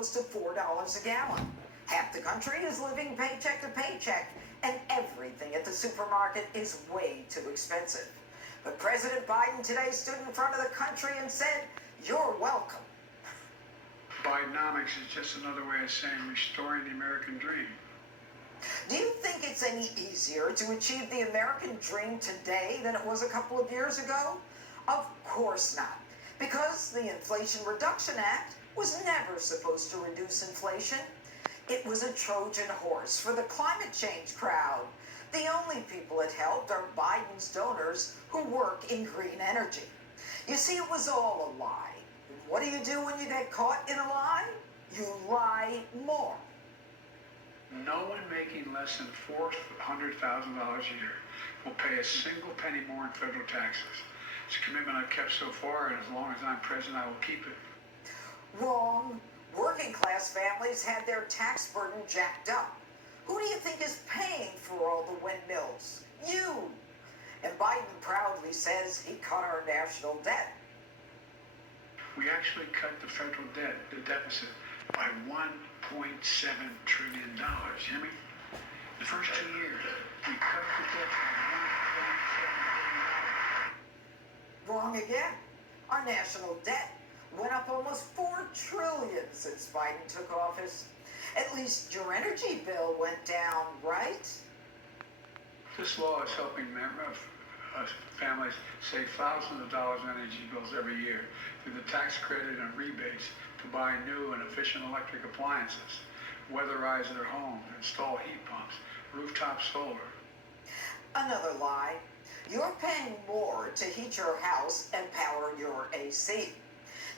close to $4 a gallon. Half the country is living paycheck to paycheck, and everything at the supermarket is way too expensive. But President Biden today stood in front of the country and said, "You're welcome." Bidenomics is just another way of saying restoring the American dream. Do you think it's any easier to achieve the American dream today than it was a couple of years ago? Of course not, because the Inflation Reduction Act was never supposed to reduce inflation. It was a Trojan horse for the climate change crowd. The only people it helped are Biden's donors who work in green energy. You see, it was all a lie. What do you do when you get caught in a lie? You lie more. No one making less than $400,000 a year will pay a single penny more in federal taxes. It's a commitment I've kept so far, and as long as I'm president, I will keep it. Wrong. Working class families had their tax burden jacked up. Who do you think is paying for all the windmills? You. And Biden proudly says he cut our national debt. We actually cut the federal debt, the deficit, by $1.7 trillion. You hear me? The first 2 years, we cut the debt by $1.7 trillion. Wrong again. Our national debt went up almost $4 trillion since Biden took office. At least your energy bill went down, right? This law is helping families save thousands of dollars in energy bills every year through the tax credit and rebates to buy new and efficient electric appliances, weatherize their homes, install heat pumps, rooftop solar. Another lie. You're paying more to heat your house and power your AC.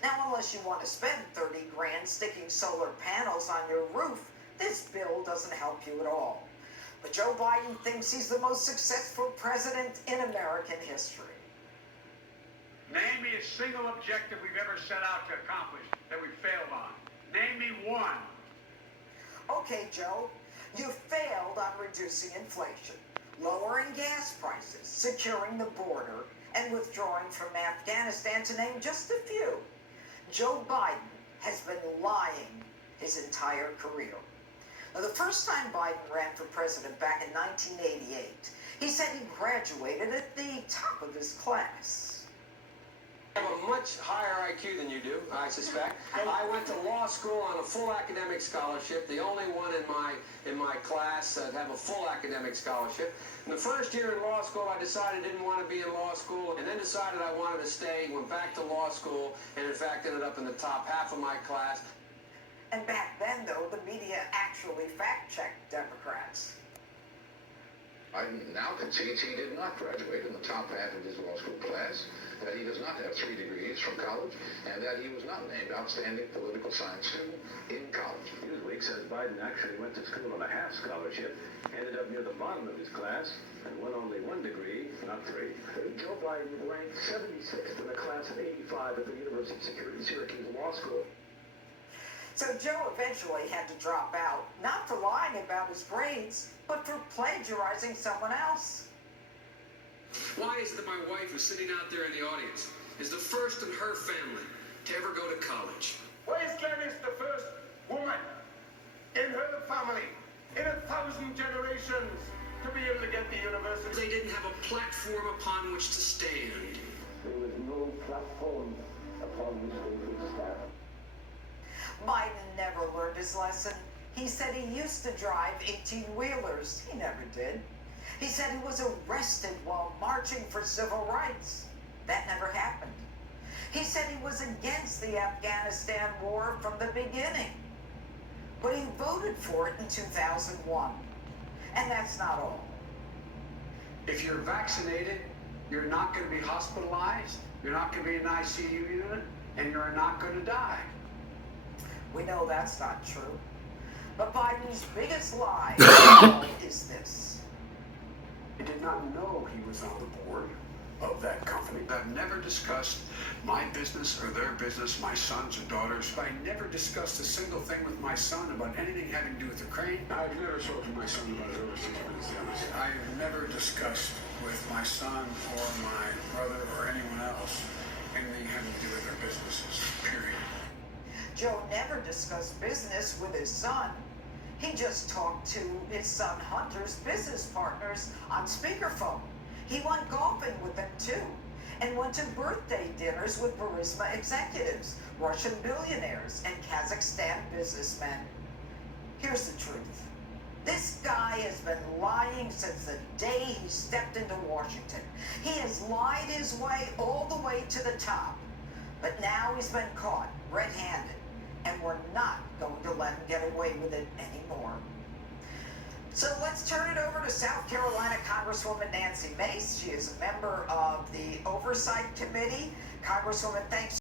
Now, unless you want to spend 30 grand sticking solar panels on your roof, this bill doesn't help you at all. But Joe Biden thinks he's the most successful president in American history. Name me a single objective we've ever set out to accomplish that we failed on. Name me one. Okay, Joe, you failed on reducing inflation, lowering gas prices, securing the border, and withdrawing from Afghanistan, to name just a few. Joe Biden has been lying his entire career. Now, the first time Biden ran for president back in 1988, he said he graduated at the top of his class. I have a much higher IQ than you do, I suspect. I went to law school on a full academic scholarship, the only one in my class that have a full academic scholarship. In the first year in law school, I decided I didn't want to be in law school, and then decided I wanted to stay, went back to law school, and in fact ended up in the top half of my class. And back then, though, the media actually fact-checked Democrats. Biden now concedes he did not graduate in the top half of his law school class, that he does not have 3 degrees from college, and that he was not named outstanding political science student in college. Newsweek says Biden actually went to school on a half scholarship, ended up near the bottom of his class, and won only 1 degree, not 3. Joe Biden ranked 76th in a class of 85 at the University of Syracuse Law School. So Joe eventually had to drop out, not for lying about his grades, but for plagiarizing someone else. Why is it that my wife, who's sitting out there in the audience, is the first in her family to ever go to college? Why is Gladys the first woman in her family, in 1,000 generations, to be able to get the university? They didn't have a platform upon which to stand. There was no platform upon which they could stand. Biden never learned his lesson. He said he used to drive 18-wheelers. He never did. He said he was arrested while marching for civil rights. That never happened. He said he was against the Afghanistan war from the beginning. But he voted for it in 2001. And that's not all. If you're vaccinated, you're not going to be hospitalized, you're not going to be in an ICU unit, and you're not going to die. We know that's not true. But Biden's biggest lie is this. I did not know he was on the board of that company. I've never discussed my business or their business, my sons or daughters. I never discussed a single thing with my son about anything having to do with Ukraine. I've never spoken to my son about his overseas business. I have never discussed with my son or my brother or anyone else anything having to do with their businesses, period. Joe never discussed business with his son. He just talked to his son Hunter's business partners on speakerphone. He went golfing with them too, and went to birthday dinners with Burisma executives, Russian billionaires, and Kazakhstan businessmen. Here's the truth. This guy has been lying since the day he stepped into Washington. He has lied his way all the way to the top. But now he's been caught red-handed, and we're not going to let him get away with it anymore. So let's turn it over to South Carolina Congresswoman Nancy Mace. She is a member of the Oversight Committee. Congresswoman, thanks